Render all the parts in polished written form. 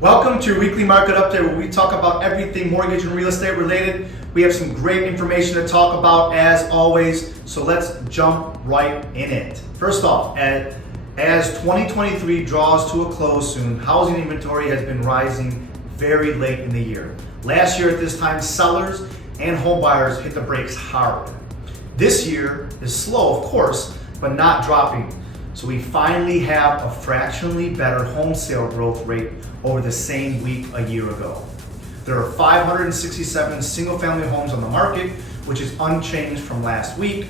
Welcome to your weekly market update where we talk about everything mortgage and real estate related. We have some great information to talk about as always, so let's jump right in it. First off, as 2023 draws to a close soon, housing inventory has been rising very late in the year. Last year at this time, sellers and home buyers hit the brakes hard. This year is slow, of course, but not dropping. So we finally have a fractionally better home sale growth rate over the same week a year ago. There are 567 single-family homes on the market, which is unchanged from last week.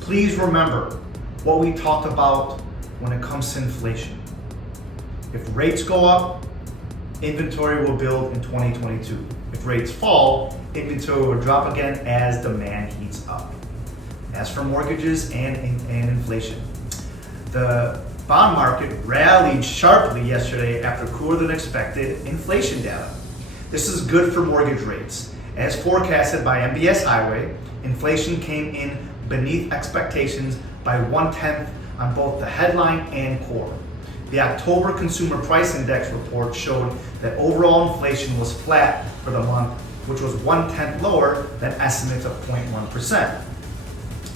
Please remember what we talked about when it comes to inflation. If rates go up, inventory will build in 2022. If rates fall, inventory will drop again as demand heats up. As for mortgages and inflation, the bond market rallied sharply yesterday after cooler than expected inflation data. This is good for mortgage rates. As forecasted by MBS Highway, inflation came in beneath expectations by 1/10 on both the headline and core. The October Consumer Price Index report showed that overall inflation was flat for the month, which was 1/10 lower than estimates of 0.1%.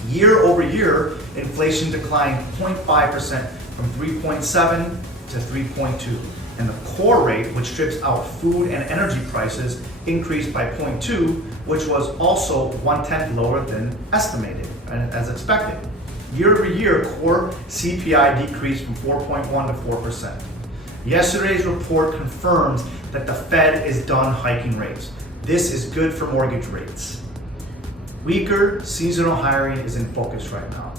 Year over year, inflation declined 0.5% from 3.7 to 3.2. And the core rate, which strips out food and energy prices, increased by 0.2, which was also 1/10 lower than estimated and as expected. Year over year, core CPI decreased from 4.1 to 4%. Yesterday's report confirms that the Fed is done hiking rates. This is good for mortgage rates. Weaker seasonal hiring is in focus right now.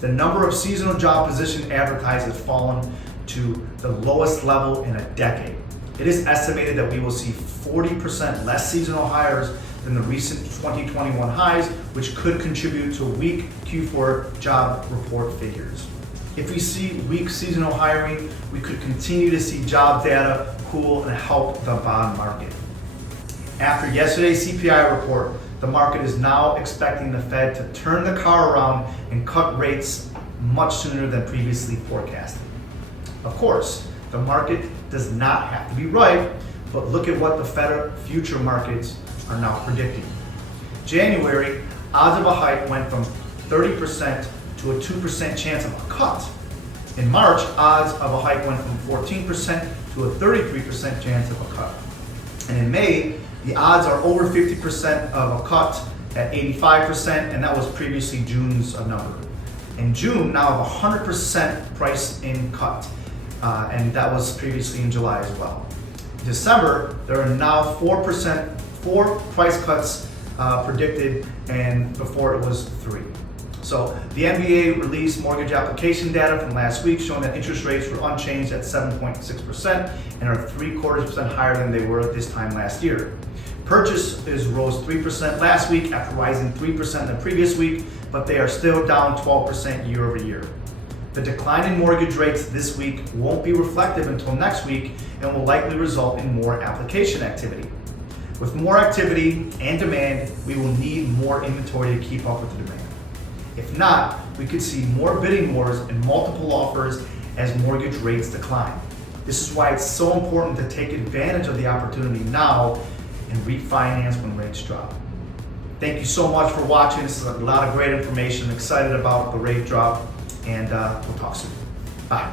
The number of seasonal job position advertised has fallen to the lowest level in a decade. It is estimated that we will see 40% less seasonal hires than the recent 2021 highs, which could contribute to weak Q4 job report figures. If we see weak seasonal hiring, we could continue to see job data cool and help the bond market. After yesterday's CPI report, the market is now expecting the Fed to turn the car around and cut rates much sooner than previously forecasted. Of course, the market does not have to be right, but look at what the Fed future markets are now predicting. January, odds of a hike went from 30% to a 2% chance of a cut. In March, odds of a hike went from 14% to a 33% chance of a cut. And in May, the odds are over 50% of a cut at 85%, and that was previously June's number. In June, now have 100% price in cut, and that was previously in July as well. December, there are now 4 price cuts predicted, and before it was 3. So the MBA released mortgage application data from last week showing that interest rates were unchanged at 7.6% and are 0.75% higher than they were at this time last year. Purchases rose 3% last week after rising 3% the previous week, but they are still down 12% year over year. The decline in mortgage rates this week won't be reflective until next week and will likely result in more application activity. With more activity and demand, we will need more inventory to keep up with the demand. If not, we could see more bidding wars and multiple offers as mortgage rates decline. This is why it's so important to take advantage of the opportunity now and refinance when rates drop. Thank you so much for watching. This is a lot of great information. I'm excited about the rate drop, and we'll talk soon. Bye.